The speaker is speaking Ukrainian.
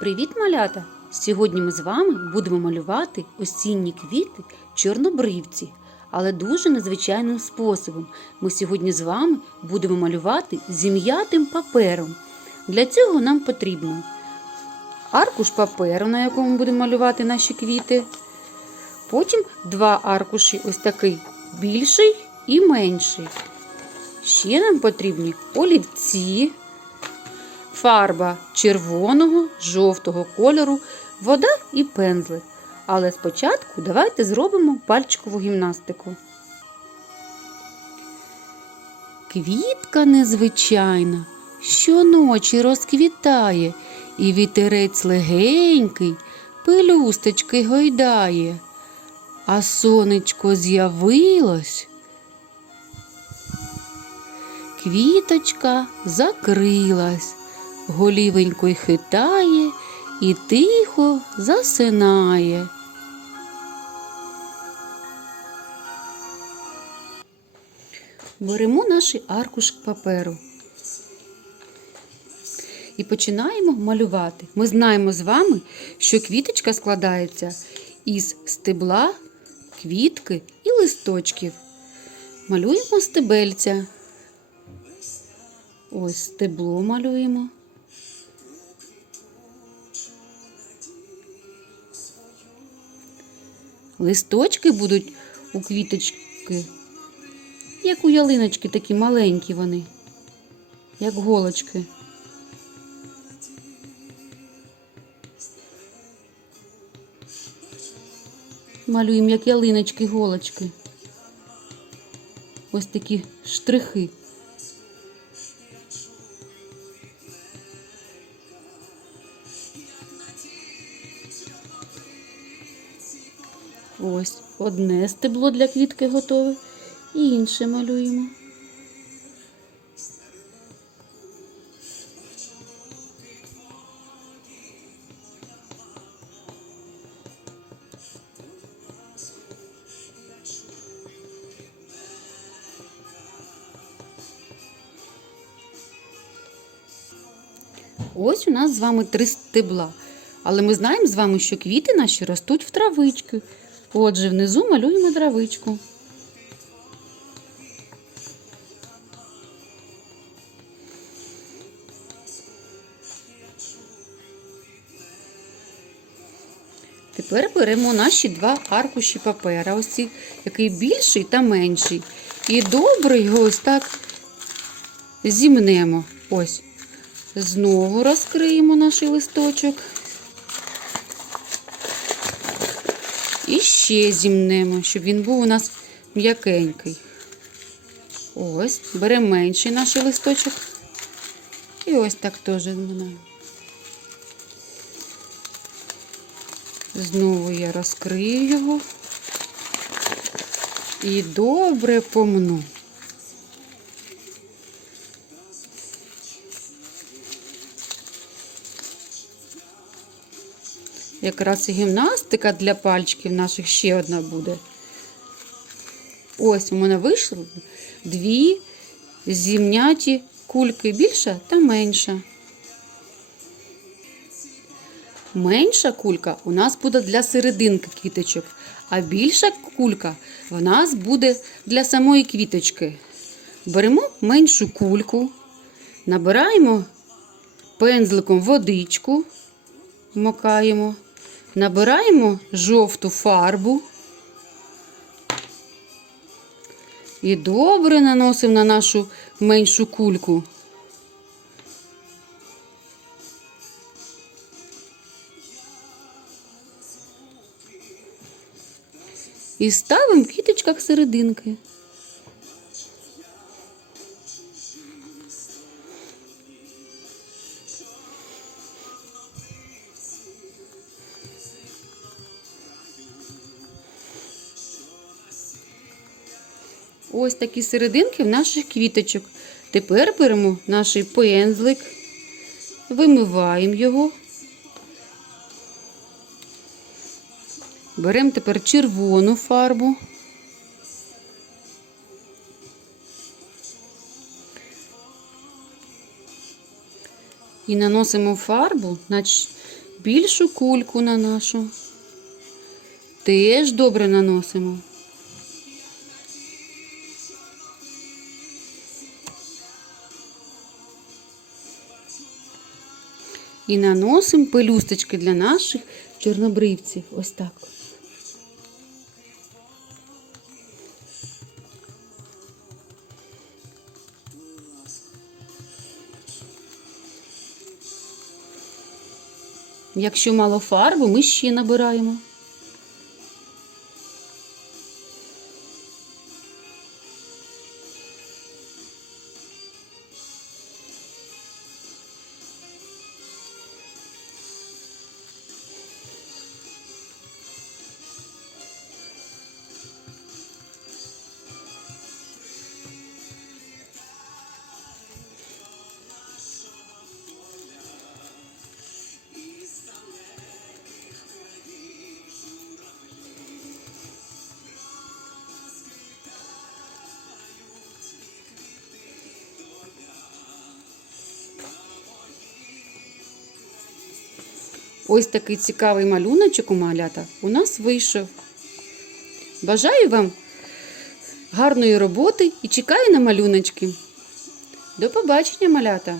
Привіт, малята! Сьогодні ми з вами будемо малювати осінні квіти чорнобривці, але дуже незвичайним способом. Ми сьогодні з вами будемо малювати зім'ятим папером. Для цього нам потрібно аркуш паперу, на якому будемо малювати наші квіти. Потім два аркуші, ось такий більший і менший. Ще нам потрібні олівці фарба червоного, жовтого кольору, вода і пензлик. Але спочатку давайте зробимо пальчикову гімнастику. Квітка незвичайна щоночі розквітає, і вітерець легенький пелюсточки гойдає, а сонечко з'явилось. Квіточка закрилась, голівенькою хитає і тихо засинає. Беремо наш аркуш паперу і починаємо малювати. Ми знаємо з вами, що квіточка складається із стебла, квітки і листочків. Малюємо стебельця. Ось стебло малюємо. Листочки будуть у квіточки, як у ялиночки, такі маленькі вони, як голочки. Малюємо як ялиночки голочки. Ось такі штрихи. Ось одне стебло для квітки готове і інше малюємо. Ось у нас з вами три стебла. Але ми знаємо з вами, що квіти наші ростуть в травичку. Отже, внизу малюємо травичку. Тепер беремо наші два аркуші папера, ось ці, який більший та менший. І добре його ось так зімнемо. Ось. Знову розкриємо наш листочок. І ще зімнемо, щоб він був у нас м'якенький. Ось, беремо менший наш листочок. І ось так теж зминаємо. Знову я розкрию його і добре помну. Якраз і гімнастика для пальчиків наших ще одна буде. Ось у мене вийшло дві зімняті кульки, більша та менша. Менша кулька у нас буде для серединки квіточок, а більша кулька в нас буде для самої квіточки. Беремо меншу кульку, набираємо пензликом водичку, вмокаємо, набираємо жовту фарбу і добре наносимо на нашу меншу кульку. І ставимо в квіточках серединки. Ось такі серединки в наших квіточок. Тепер беремо наш пензлик, вимиваємо його. Беремо тепер червону фарбу. І наносимо фарбу на, більшу кульку на нашу. Теж добре наносимо. І наносимо пелюсточки для наших чорнобривців. Ось так. Якщо мало фарби, ми ще набираємо. Ось такий цікавий малюночок у малята у нас вийшов. Бажаю вам гарної роботи і чекаю на малюночки. До побачення, малята!